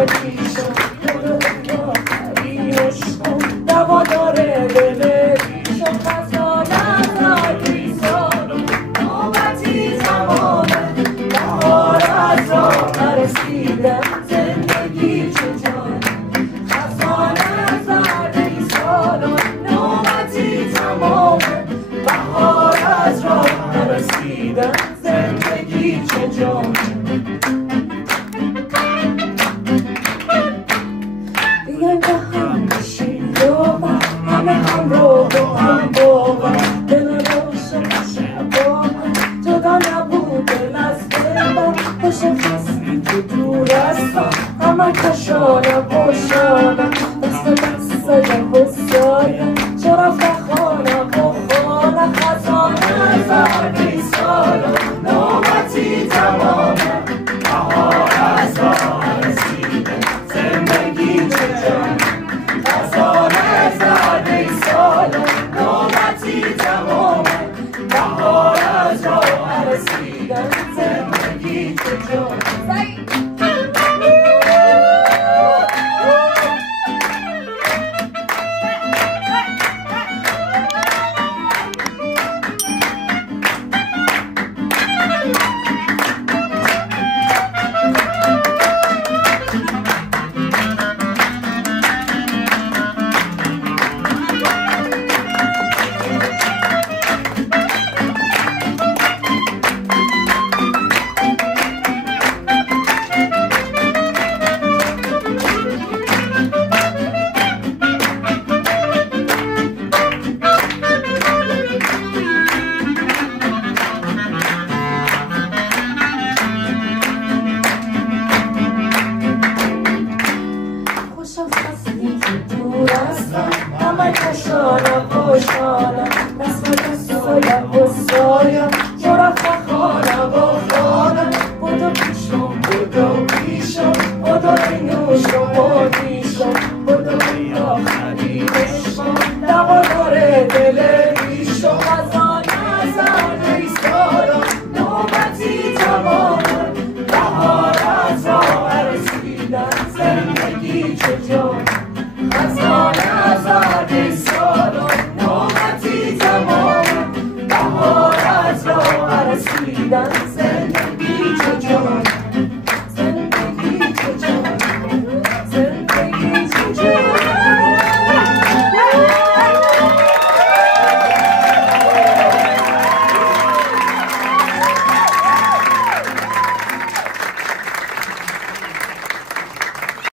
ریشم برو آخری عشقم دوا داره دل ریشم خزان ازادی سالم نوبتی تمامه بهار از راه رسیدم زندگی چجان خزان ازادی سالم نوبتی تمامه بهار از راه رسیدم زندگی چجان بیاین با هم بشین دوباره همه همراه و هم باور دل روشن شب باور جدا نبود دل از دل من باشه فصلی که دور هستم همه کشانم خوشانم دست دستایم حسایم چرا فخانم و خانم خزان ازادی سالم نوبتی تمامه بهار از راه رسیده زندگی چجان خزان ازادی سالم نوبتی تمامه بهار از راه رسیده زندگی چجان همه کشانم خوشانم دست دستایم حسایم چرا فخانم و خانم بودو پیشم بودو اینوشم و دیشم بودو ای آخری عشقم دوا داره دل ریشم خزان ازادی سالم نوبتی تمامه بهار از راه رسیدن زندگی چجان خزان ازادی سالم نوبتی تمامه بهار از راه رسیدن